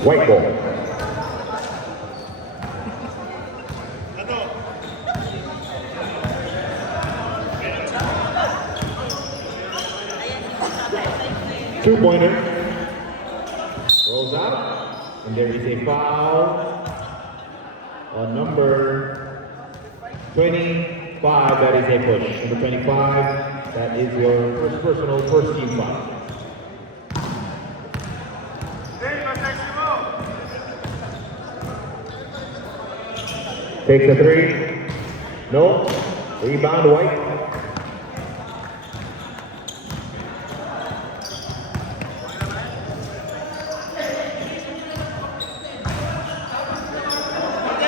White ball. Two-pointer. Rolls out. And there is a foul on number 25. That is a push. Number 25. That is your first personal, first team foul. Takes a three. No. Rebound, White.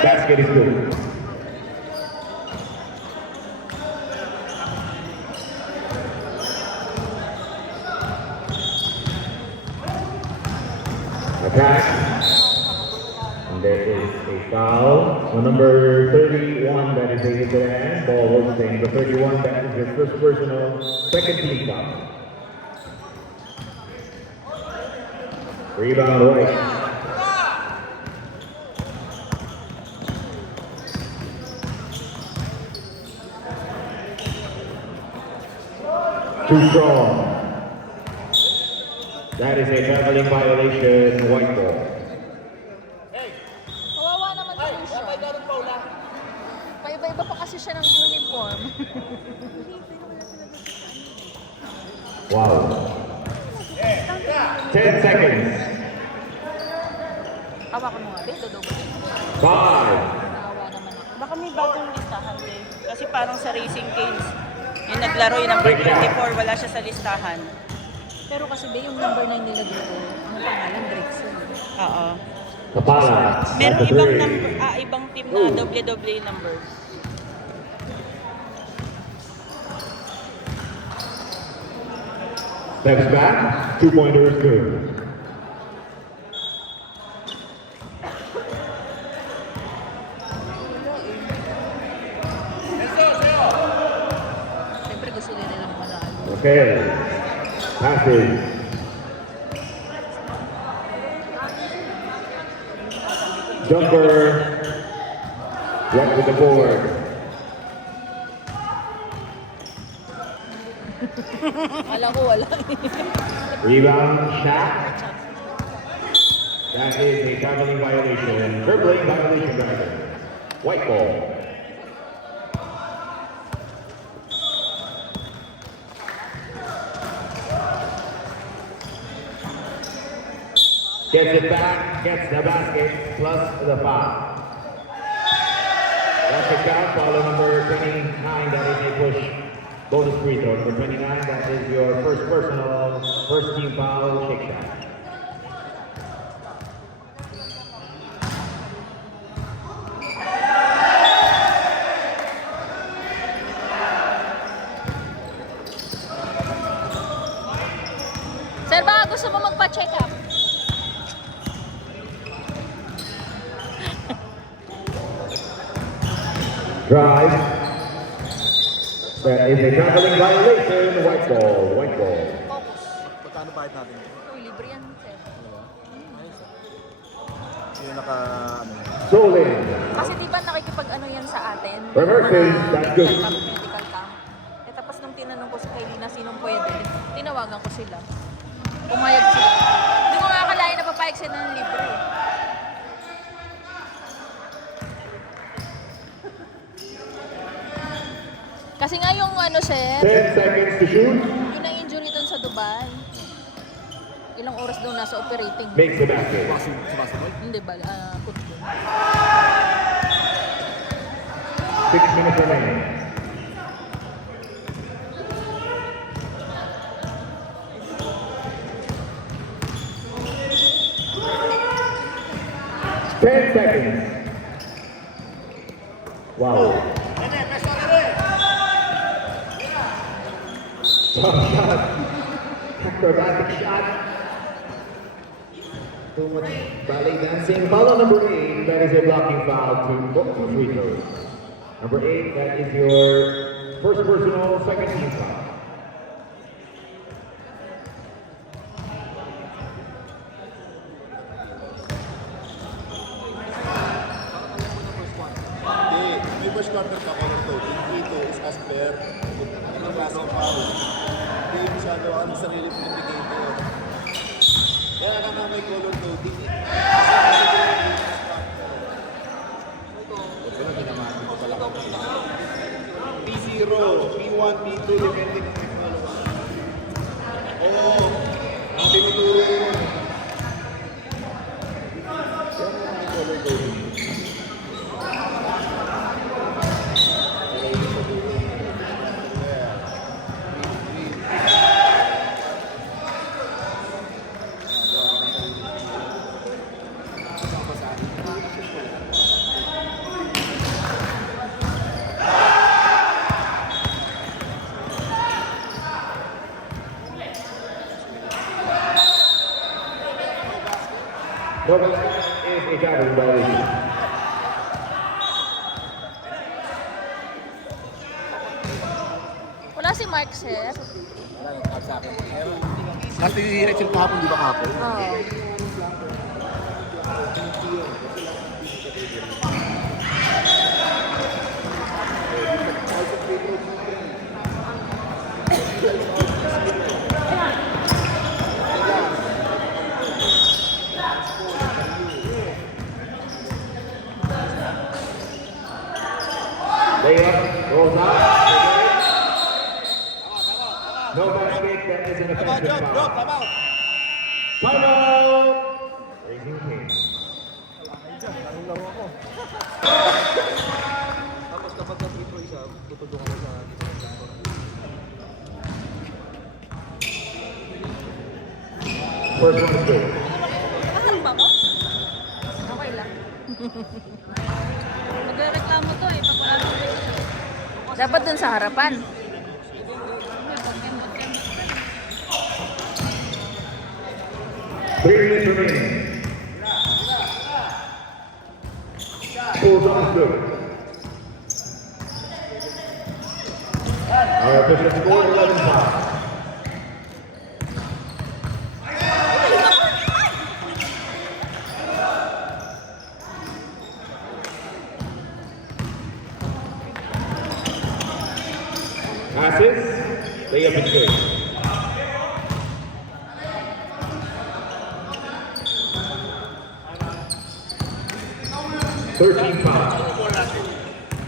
Basket is good. Attack. And there is a foul. So number 31, that is a hit to the hand. Ball was saying the 31, that is your first personal, second team foul. Rebound, White. Too strong. That is a traveling violation, White ball. Kawawa naman po siya. Paiba-iba pa kasi siya ng uniform. Wow. 10 seconds. Hawakan mo nga, be. Dodobo. 5. Kawawa naman ako. Baka may bagong listahan din. Kasi parang sa Racing Canes, yung naglaro yung number 24, wala siya sa listahan. Pero kasi be, yung number 9 nila dito, ang pangalan, Drexel. Oo. Kapala. Merong ibang number, ibang team na WWE number. Steps back. Two-pointer is good. Siyempre gusto din nilang manalo. Okay. Passes. Jumper. What with the board? Alam ko, wala. Rebound, shot. That is a traveling violation. Dribbling violation, rather. White ball. Gets it back, gets the basket, plus the foul. That's a foul, foul number 29, that is a push. Bonus free throw. Number 29, that is your first personal, first team foul, shake shot. Sir, baka gusto mo magpa-check up? Drive. That is a traveling violation. White ball. White ball. Focus. Pagkano bayad natin? Uy, libre yan, sir. Yung naka, Solid. Kasi di ba nakikipag-ano yan sa atin? Reversing, that's good. Medical camp. Eh tapos nung tinanong ko sa kay Lina sinong pwede, tinawagan ko sila. Pumayag sila. Hindi ko nga akalain na papayag sila ng libre. Kasi nga yung ano, sir, 10 seconds to shoot. yun ang injury dun sa Dubai. Ilang oras daw nasa operating. Makes the basket. sumasabay. Hindi ba? Football. 6 minutes remaining. Ten seconds. Wow. Top shot. Acrobatic shot. Too much ballet dancing. Foul number 8. That is a blocking foul to both free throws. Number 8. That is your first personal, second team foul. color coding. Dito is as per anong klase ng foul. Hindi masyado ang sarili po indicator. Kaya nga may color coding. Ito na ginamati ko pala kami. P0, P1, P2, depending on technology. Oo, ang tinuturo yun. Yan ang may color coding. No basket is a traveling violation. Wala si Mark, sir. Kasi direct yung kahapon, di ba kahapon? Oo. Layup, rolls out. No basket, that is an offensive foul. Timeout! Raising King. Tapos kapag nag-free isa, tutulungan ko sa First one is good. Mahal ba mo? Okay lang. Nagreklamo to eh, pag wala nang Dapat dun sa harapan. Three minutes remaining. Pulls on is good. Our official score 11-5. Passes. Layup is good. Thirteen five.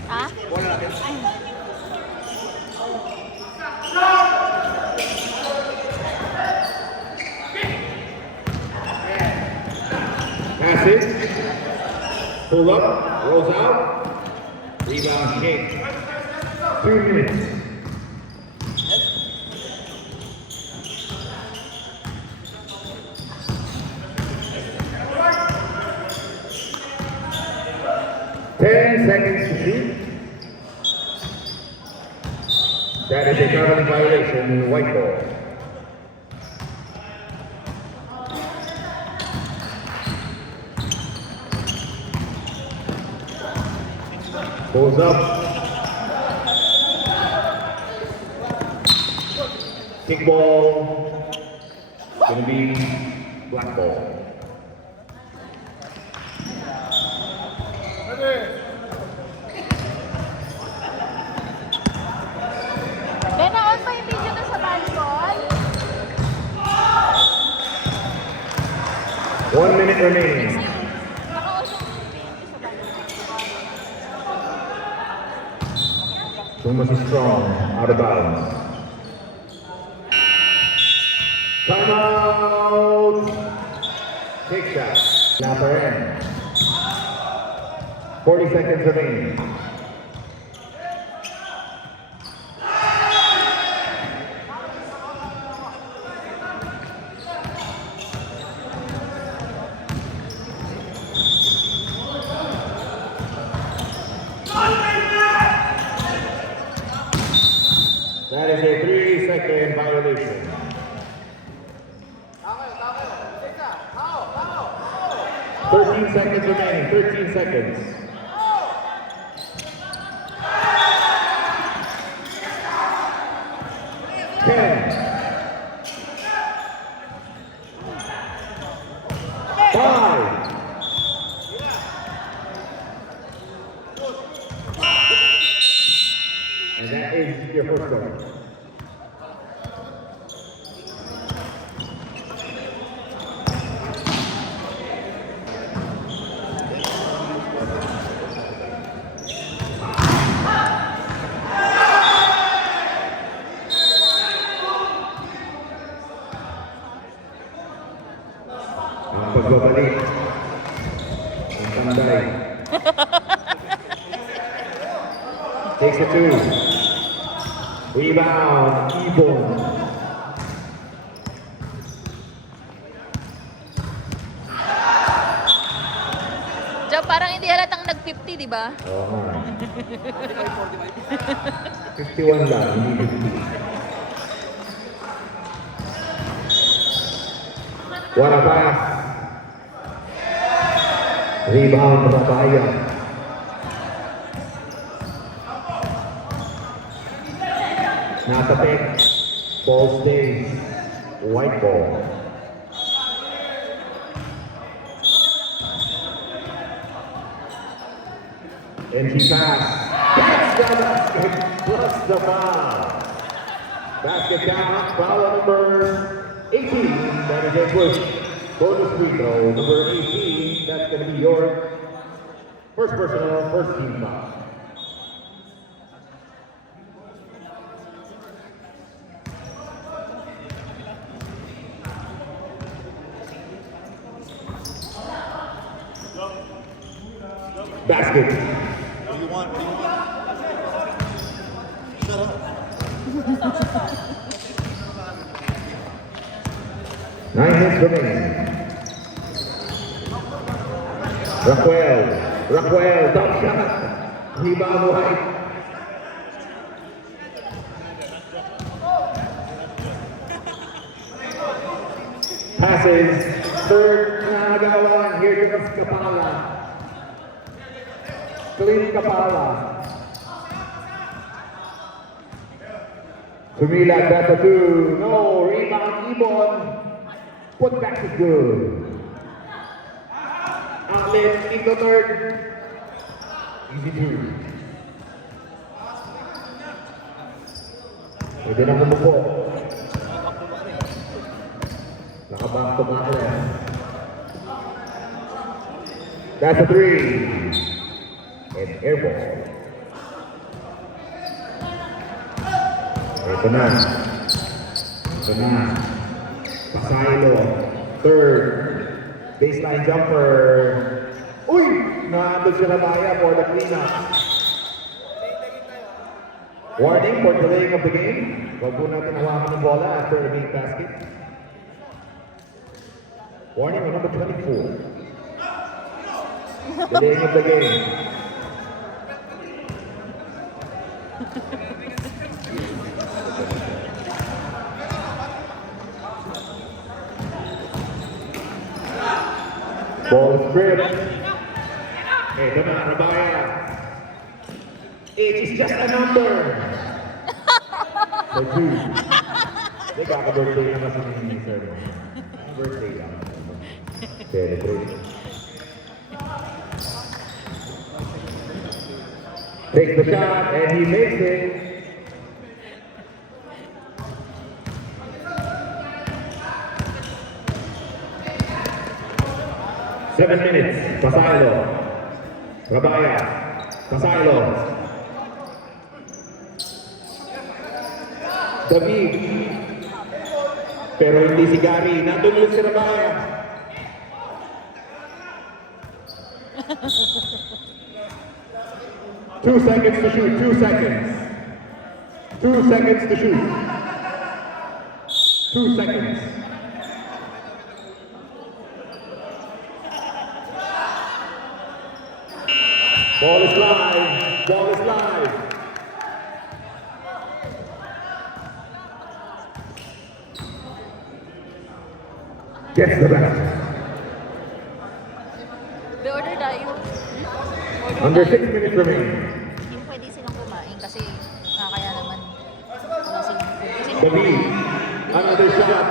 Ha? Passes. Pull up. Rolls out. Rebound King. 2 minutes. Ten seconds to shoot. That is a traveling violation, white ball. Pulls up. Kick ball. Gonna be black ball. Bena, on pa yung video na sa volleyball? 1 minute remaining. Nakausap mo yung video sa volleyball. Thomas is strong, out of bounds. Timeout! Take shot. Napper end. 40 seconds remaining. That is a 3-second violation. 13 seconds remaining, 13 seconds. Ten. 5. And that is your first goal. Ang pagbabalik. Ang tanday. Takes it two. Rebound, Ibon. Diyan, parang hindi halatang nag-50, di ba? Oo nga. 51 lang, hindi 50. What a pass. Rebound, Rabayan. Nasa pick. Ball stays. White ball. Empty pass. That's the basket plus the foul. Basket count, foul number 18. That is a push. Bonus free throw. Number 18. That's going to be your first personal, first team foul. Basket. What do you want? What do you want? Shut up. 9 minutes remaining. Raquel, top shot. Rebound White. Passes. Third, nagawa. Here comes Kapala. Clean Kapala. Sumilag, that's a two. No, rebound, Ibon. Put back is good. Outlet, into third. Easy two. Pwede na bumuko. Nakaback to outlet. That's a three. And air ball. Ito na. Pasaylo. Third. Baseline jumper. Uy! Naandun si Rabaya for the cleanup. Warning for delaying of the game. Huwag po natin hawakan ng bola after the main basket. Warning on number 24. Delaying of the game. Ball stripped. Ito na, Rabaya. Age is just a number. For two. Hindi, kaka-birthday naman si Minister. Birthday lang. Celebrate. Takes the shot and he makes it. Seven minutes. Pasaylo. Rabaya. Pasaylo. David. Pero hindi si Gary. Nandun yung si Rabaya. Two seconds to shoot. 2 seconds. 2 seconds to shoot. 2 seconds. Ball is live. Ball is live. Gets the basket. Be-order tayo. Under 6 minutes remaining. Hindi pwede silang kumain kasi kaya naman wala silang food. Kasi David. Another shot.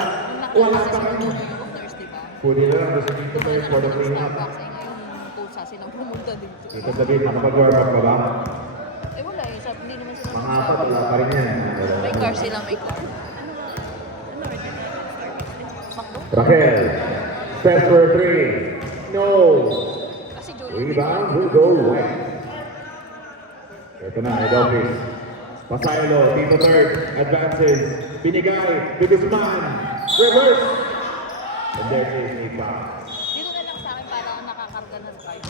Wala sa pa. of theirs, diba? Pwede na lang gusto dito tayo for the cleanup. Starbucks ay ngayon pusa silang pumunta dito. Dito David, nakapag-warm up ka ba? Eh wala eh, sabi hindi naman sila Mga shot, wala pa rin yan. May car sila, may car. Makdo? Raquel, step for three. No. Kasi Julie. Rebound will go west. Ito na, head office. Pasaylo, Tito Third, advances. Binigay to Guzman. Reverse. And there is a foul. Dito na lang sa akin para ako nakakarga ng card.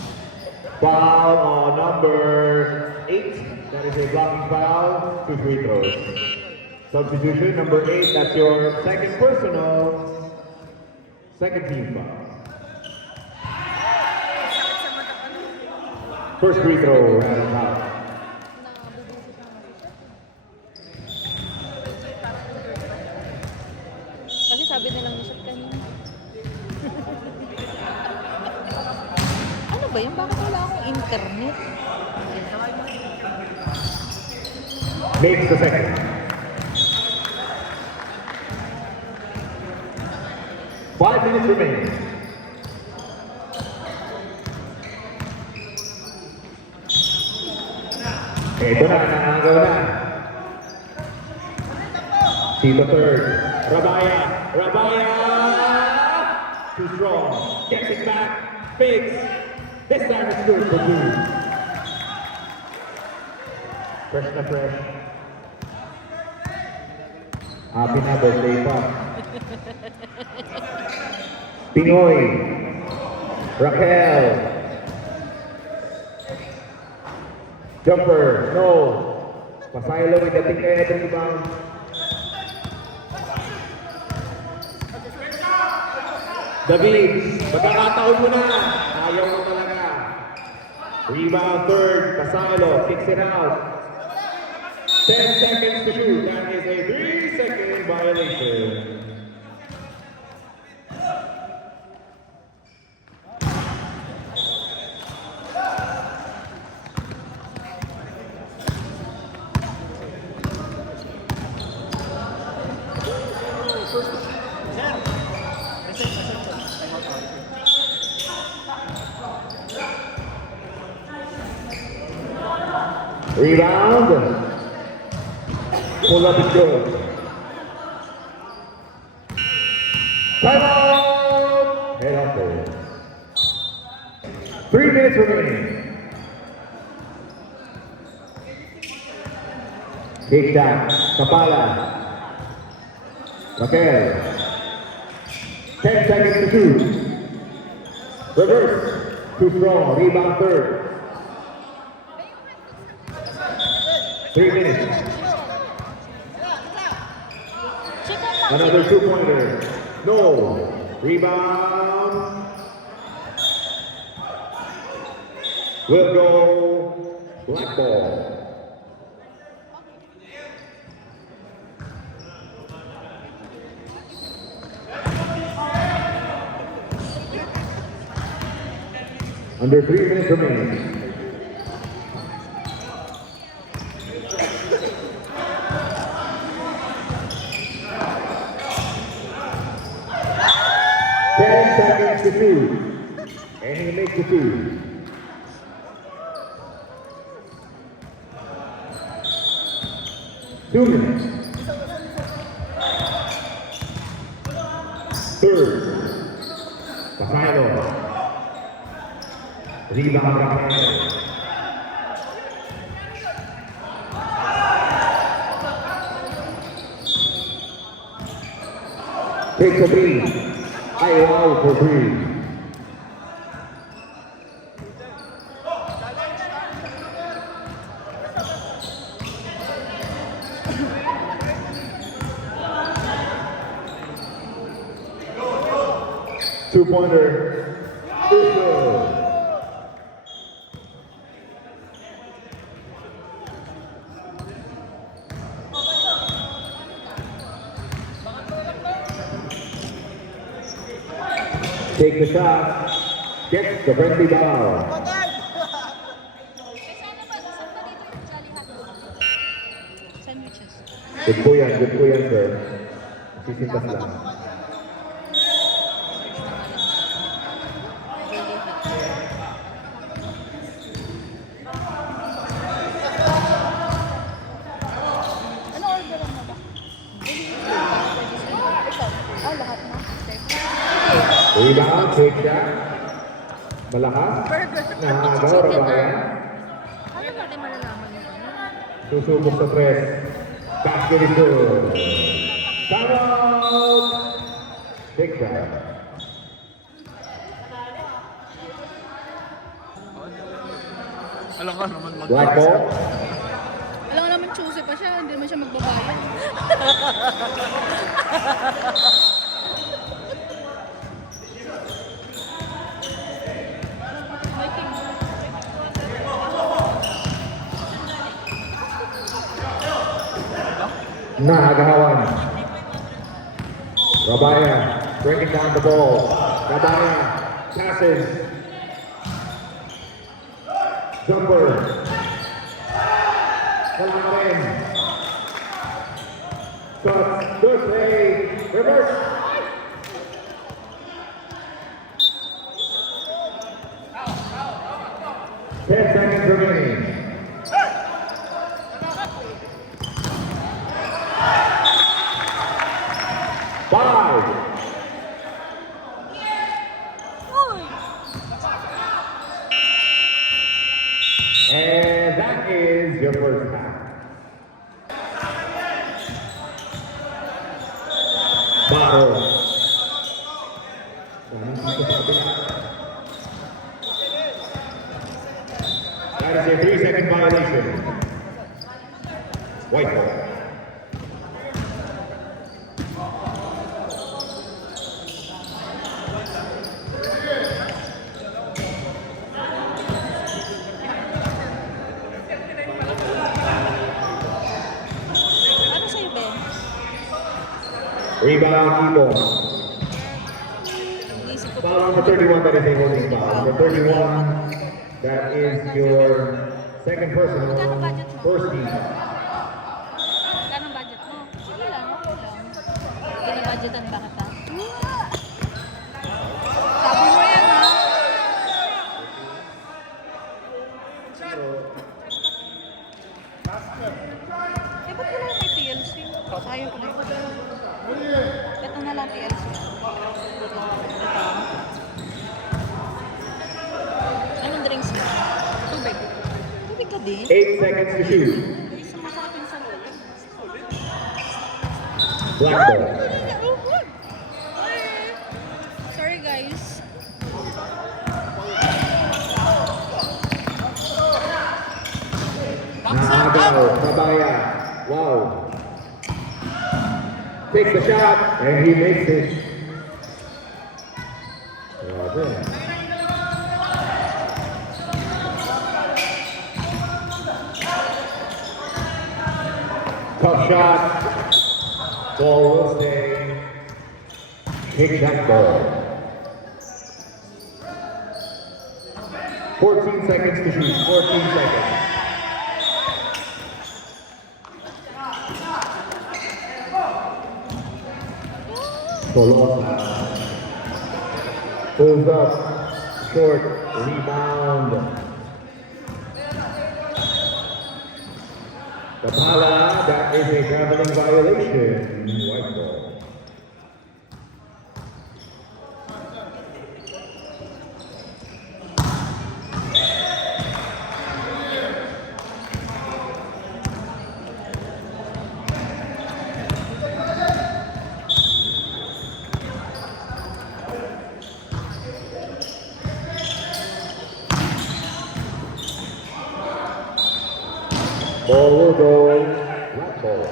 Foul on number 8. That is a blocking foul. 2 free throws. Substitution number 8. That's your second personal. Second team foul. First free throw, Adam Howe. Kasi sabi nilang ni shot kanina. Ano ba yun? Bakit wala akong internet? Makes the second. Five minutes remaining. Ito na, nakagaw na. Tito Third. Rabaya. Rabaya! Too strong. Gets it back. Fakes. This time it's good for two. Fresh na fresh. Happy na birthday pa. Pinoy. Raquel. Jumper. No. Pasaylo with the ticket rebound. David, magkakataon mo na. Ayaw mo talaga. Rebound Third. Pasaylo. Kicks it out. 10 seconds to shoot. That is a 3-second violation. Rebound. Pull up is good. Timeout. Head off there. 3 minutes remaining. Big shot. Kapala. Raquel. 10 seconds to shoot. Reverse. Too strong. Rebound Third. 3 minutes. Another 2-pointer. No. Rebound. Will go black ball. Under 3 minutes remaining. To shoot. And he makes the two. Two minutes. Third. Pasaylo. Rebound Raquel. Takes a three. Wow for three. Two-pointer. Is good. Take the shot. Gets the friendly foul. Sandwiches. Good po yan, sir. Sisintas lang. Rebound, take shot. Malakas. Perfect. Nakagaw, Rabayan. Ano natin malalaman yun? Susubok sa press. Basket is good. Time out! Take shot. Alam ka naman Black ball. Alam ko naman, choose pa siya, hindi man siya magbabayad. Nahagawan. Rabaya breaking down the ball. Rabaya passes. Jumper. Kalapin. Shots. Good play. Reverse. Ten seconds remaining. Five. And that is your first half. Bottle. That is a 3-second violation. White ball. Ano sa'yo, Ben? Rebound, Ipo. Iisip ko Foul number 31, that is a holding foul. Number 31, that is your second personal, first team. Magkano budget mo? Sige lang, okay lang. Binibudgetan ba kita? Sabi mo yan, ha? Eh, ba't wala may TLC? Ayaw ko na yun. Ito na lang TLC. Anong drinks mo? Tubig. Tubig ka din? 8 seconds to shoot. Isang masarap yung sa loob. Black ball. Sorry guys. Nahagaw, Sabaya. Wow. Takes the shot, and he makes it. Grabe. Tough shot. Ball will stay. Kick that ball. 14 seconds to shoot. 14 seconds. Tolosa. Pulls up. Short. Rebound. Kapala, that is a traveling violation. White ball. Ball will go. Black ball.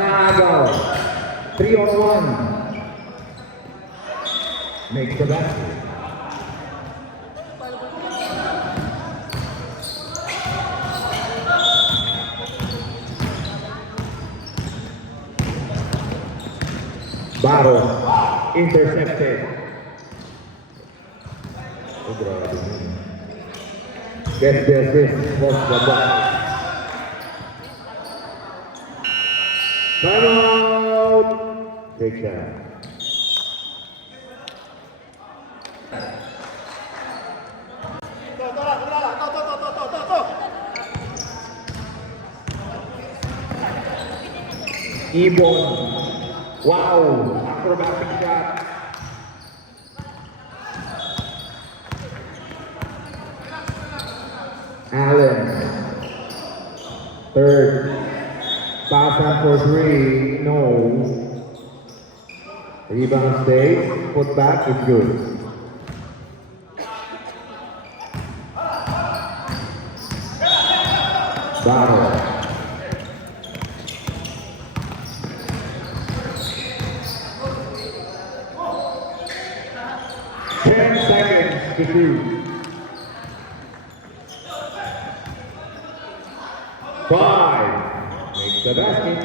Nagaw. 3-on-1. Makes the basket. Battle. Intercepted. Oh, grabe. Gets the assist. Off the ball. Time out. Take shot. Ibon. Wow, acrobatic shot. Allen. Third. Pass up for three. No. Rebound stays. Put back is good. Battle. 10 seconds to shoot. 5. Makes the basket.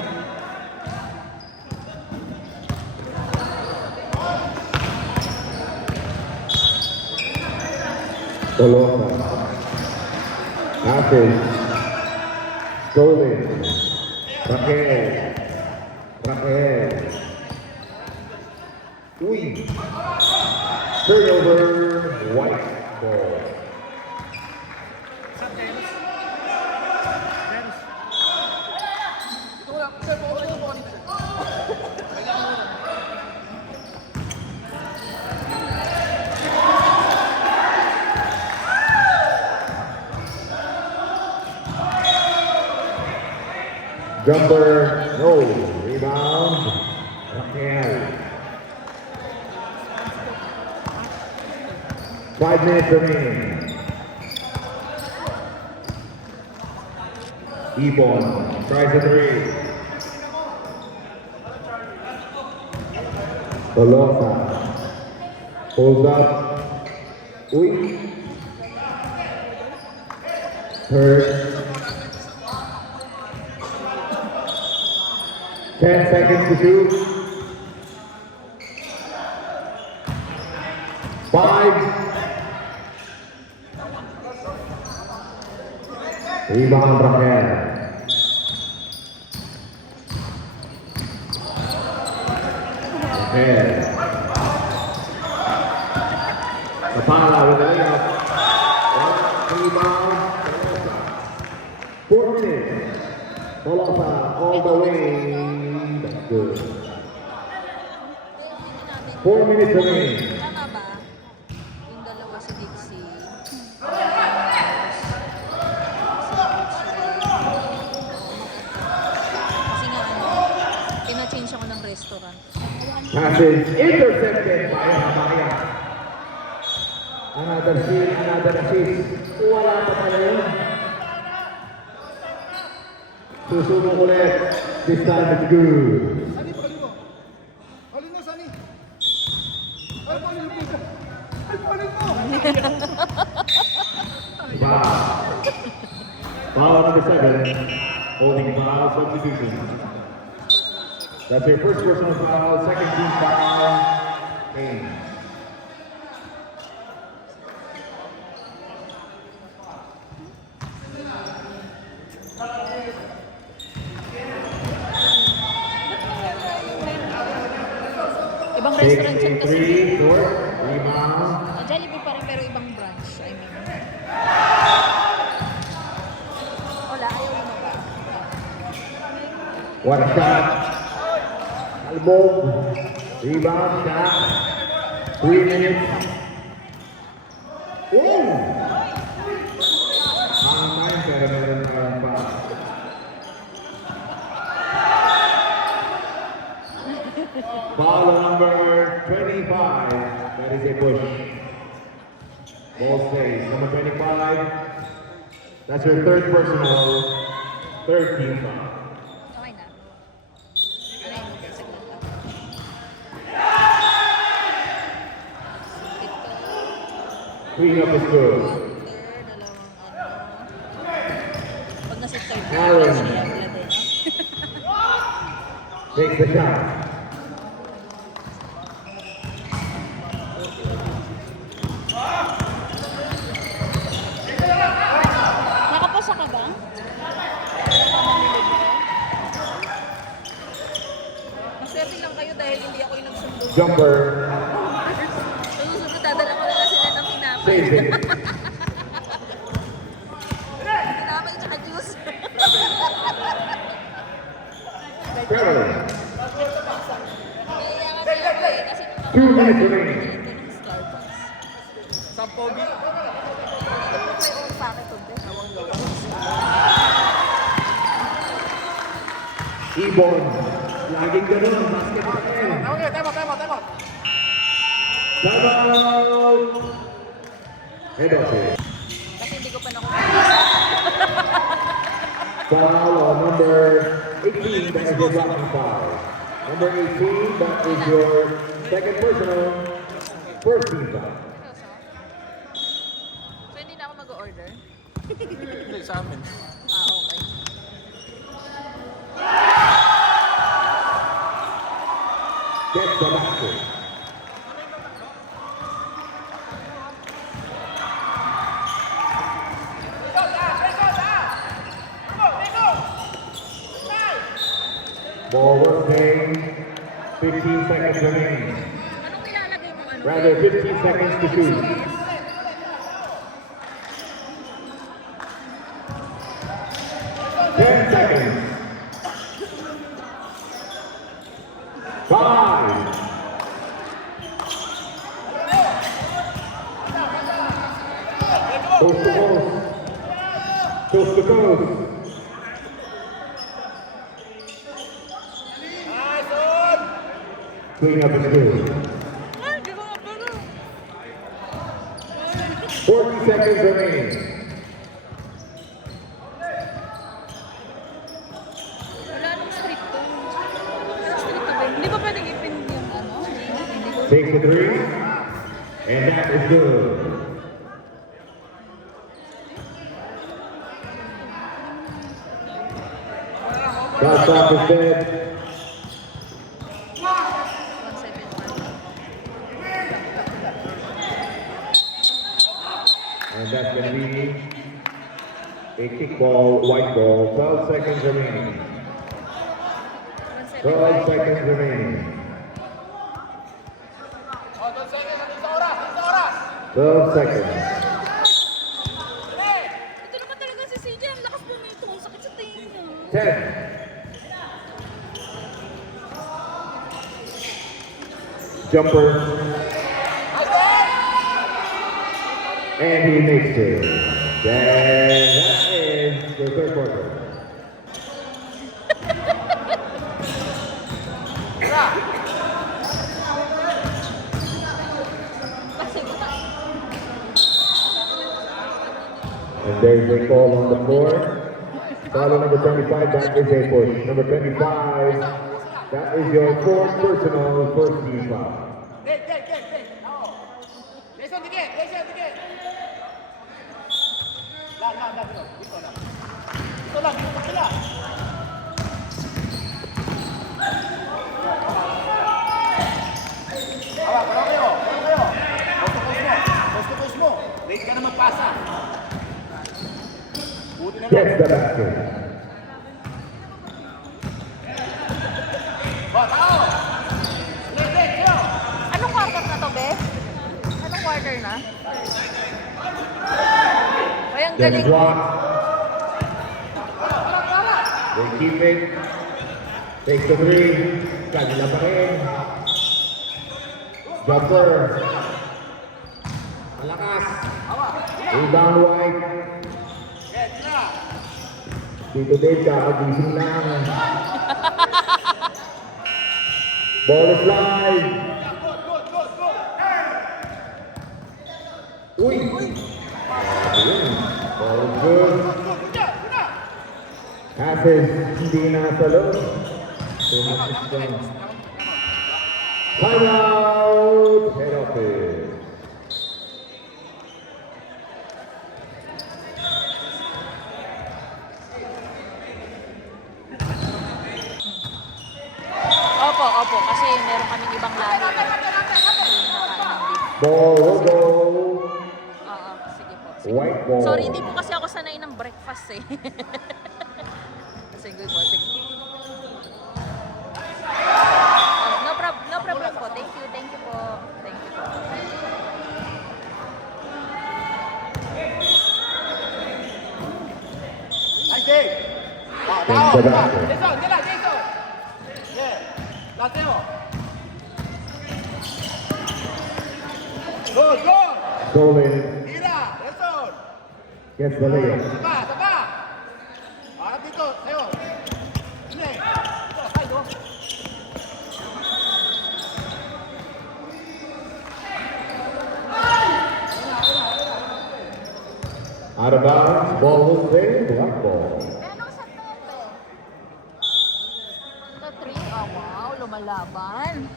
Tolosa. Passes. Stolen. Raquel. Raquel. Uy. Turnover. White ball. Jumper, no. Rebound. Raquel. 5 minutes remaining. Ibon tries a three. Tolosa pulls up. Uy. Hurt. 10 seconds to shoot. 5. Rebound Raquel. Raquel. Kapala with the layup. Rebound. Tolosa. 4 minutes. Tolosa all the way. That's good. 4 minutes remaining. Tama ba? Yung dalawa si Dixie. Kasi nga ano, ina-change ako ng restaurant. Passes intercepted by Amaya. Another steal, another assist. Wala pa pala yun. Susubok ulit. This time it's good. Sani, pali mo. Pali mo, Sani. Ay, pali mo. Ay, pali mo. Foul. Foul number 7. Holding foul substitution. That's your first personal foul, second team foul. Aim. Ibang restaurant Takes yun a kasi. three, short, rebound. Jollibee pa rin pero ibang branch. I mean. Wala, ayaw mo ba? What a shot. Albog. Rebound shot. 3 minutes. Oh! Ang time pero meron na lang pa. Foul number 25. That is a push. Ball stays. Number 25. That's your third personal, third team foul. Okay na. Ano yun? Saglit lang. Ito. Clean up is good. Third, dalawang ano. Pag nasa third, Allen. siya agad eh. Takes the shot. Nakapasa ka ba? Maswerte lang kayo dahil hindi ako yung nagsundo. Jumper. Susunod, dadala ko na lang sila ng tinapay. Saves it. Tinapay tsaka juice. Trevor. 2 minutes remaining. Ito ng Starbucks. Sa pogi. Ano may oras sa akin to, be? Ibon. Laging ganun ang basketball. Okay, time out. Time out. Head off it. Kasi hindi ko pa nakuha. Foul on number 18, that is your blocking foul. Number 18, that is your second personal, first team foul. So, hindi na ako mag-order? Hindi, sa amin. Okay. Gets the basket. Ball was playing, 15 seconds remaining. Anong ilalagay mo? Ano? Rather, 15 seconds to shoot. 10 seconds. 5. Coast to coast. Coast to coast. Clean up is good. Ay, di ko mapalo. 40 seconds remaining. Wala nang stricto. Wala stricto ba? Hindi ba pwedeng ipin yung ano? Hindi ko. Takes the three. And that is good. Shot clock is dead. 171. And that's going to be a kickball, white ball. 12 seconds remaining. 12 seconds remaining. 12 seconds. Ito naman talaga si CJ. Ang lakas po nito. Ang sakit sa tingin niya. 10. Jumper. And he makes it. Then that is the third quarter. And there's a call on the floor. Foul number 25, that is a push. Number 25, that is your fourth personal first team foul. Late ka na magpasa. Buti na lang. Gets the basket. Anong quarter na to, be? Anong quarter na? Ay, ang Then galing. block. They keep it. Takes the three. Kanila pa rin. Jumper. Malakas. Rebound White. Dito Dave, kakagising lang. Ball is live. Uy! Ayun. Ball is good. Passes, hindi nasa loob. Time out! Head office. Opo. Kasi meron kaming ibang lahi. Hindi nakain ng beef. Ball will go. Oo, sige po. Sige. White ball. Sorry, hindi po kasi ako sanay ng breakfast eh. Sige po, sige. No problem po. Thank you po. Thank you po. Nice day. Gets the basket. Jason. Yeah. Lateo. Good, good! Stolen. Tira! Nelson! Gets the layup. Saba, saba! Harap dito, sa'yo! Hindi! Ito, side, oh! Out of bounds. Ball will stay. Black ball. Anong sa tete? Sa 3? Oh, wow. Lumalaban.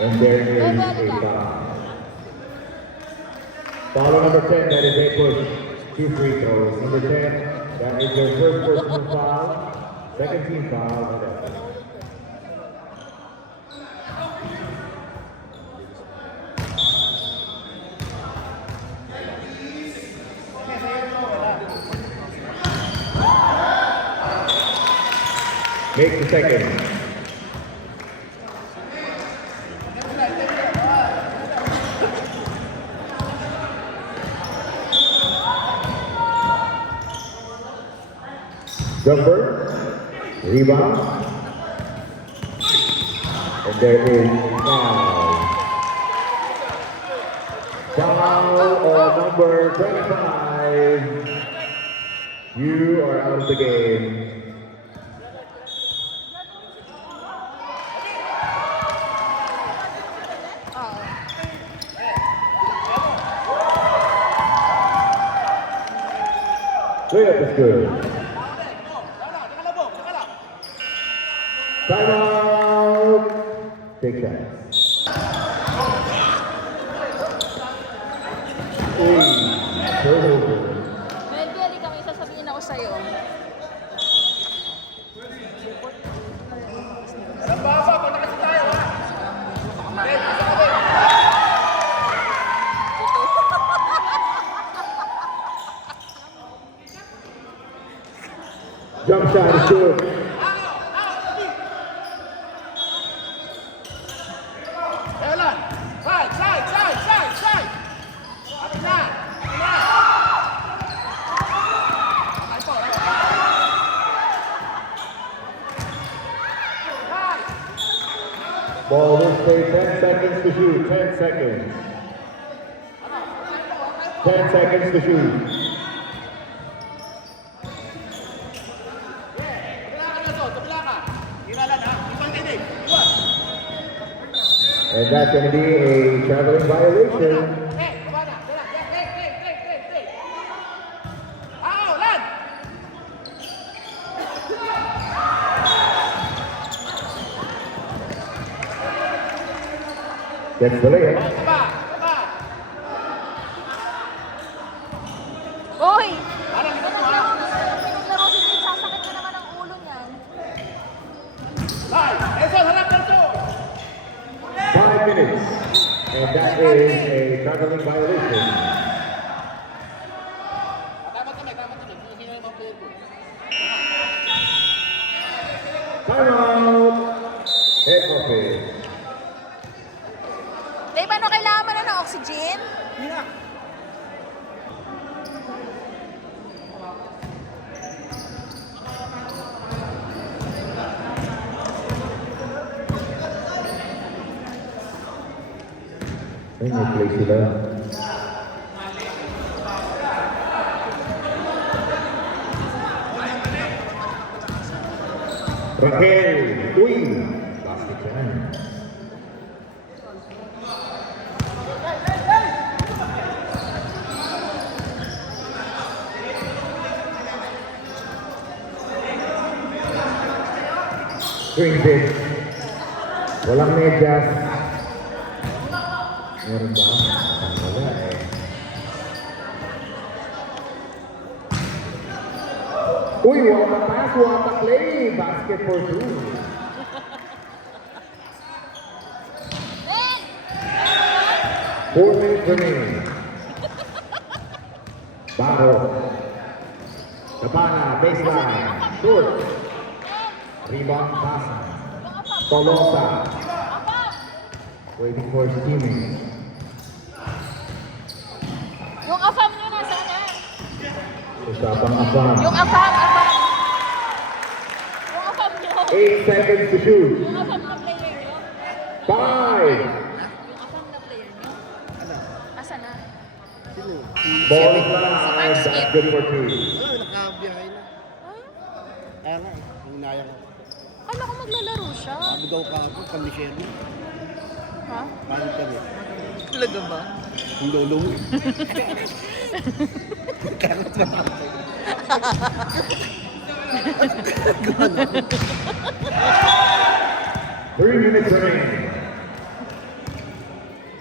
And there is a foul. Foul number 10, that is a push. 2 free throws. Number 10, that is their first personal foul. Second team foul. Make the second. Jumper, rebound, and there is a foul. Foul on number 25. You are out of the game. Layup is good. Timeout. Take shots. Turnover. Melby, halika, may sasabihin ako sa'yo. Jump shot is good. Ella! Side, side, side, side, side! Atin na! Atin na! Ay po, ay po. Side! Ball will stay 10 seconds to shoot. 10 seconds. 10 seconds to shoot. And that's going to be a traveling violation. Gets the layup. Uy! Pinaglaro si Jade, sasakit na naman ang ulo niyan. 5 minutes. And that is a traveling violation. Timeout. Head office. Dave, ano kailangan mo na ng oxygen? Ay, may play sila. Raquel, uy! Basket yan. Swings it. Walang medyas. Meron ba? Wala eh. Uy, what a pass, what a play. Basket for two. Four minutes remaining. Barro. Cabana, baseline. Short. Rebound pass. Tolosa. Waiting for his teammate. Yung afam nyo na sana. Usapang afam. Yung afam. Yung afam nyo. 8 seconds to shoot. Yung afam nyo. 5. Yung abang na player niyo. Asa na? Ball is live. That's good for 2. Wala, nakabiyahe na. Ay, Kaya nga eh, ang inaya ko. kala ko maglalaro siya. Bugaw ka ako, kondisyon. Ha? Paano kami? Talaga ba? Ang lolo mo eh. Karot na ako. 3 minutes remaining.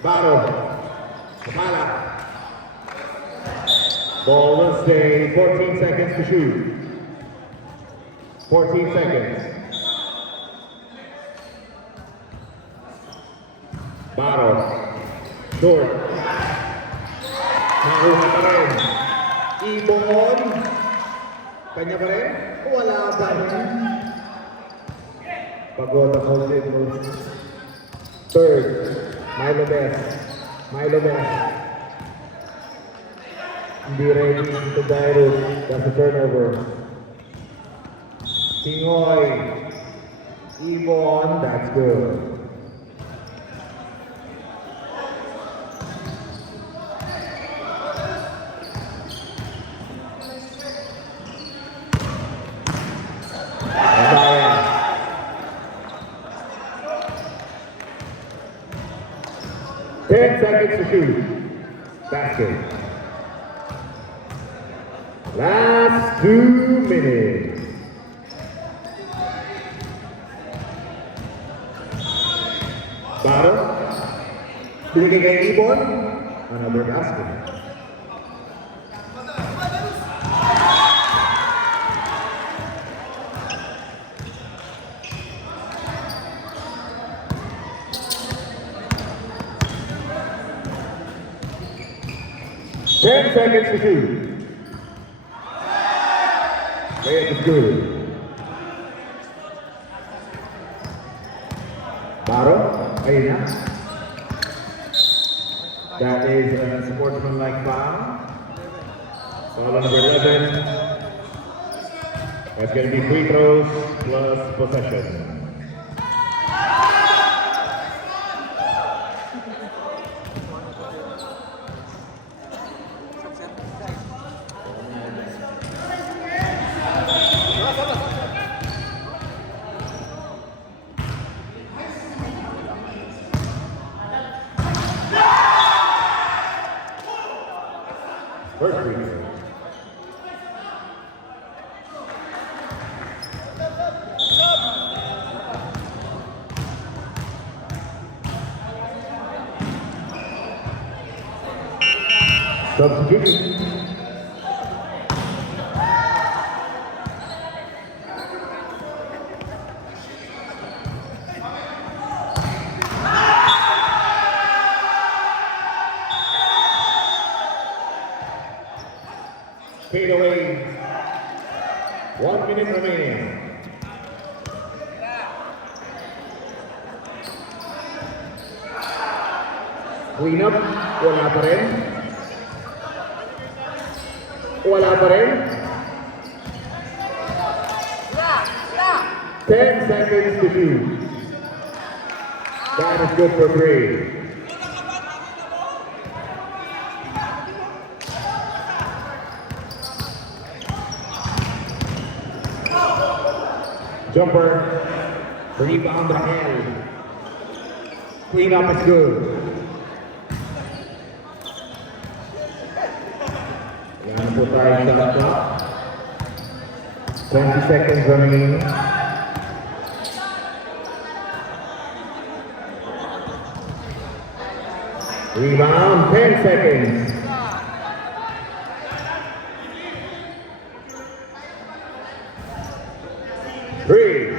Battle. Kapala. Ball will stay 14 seconds to shoot. 14 seconds. Battle. Short. Nakuha pa rin. Ibon. Kanya pa rin? Wala pa rin. Pagod ang ulit mo. Third. Milo Best. Milo Best. Hindi ready to Jairus. That's a turnover. Tingoy. Ibon. That's good. Abaya. Ten seconds to shoot. Basket. Last 2 minutes. Baro. Binigay kay Ibon. Another basket. Ten seconds to shoot. Layup is good. Baro, ayun na. That is a sportsmanlike foul. Foul on number 11. That's going to be free throws plus possession. First free throw. Substitution. Fade away. 1 minute remaining. Clean up. Wala pa rin. Wala pa rin. 10 seconds to shoot. That is good for 3. Jumper. Rebound Rahel. Clean up is good. Yan po tayo sa shot. 20 seconds remaining. Rebound, 10 seconds. Three.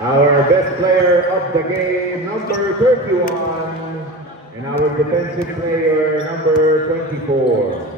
Our best player of the game, number 31, and our defensive player, number 24.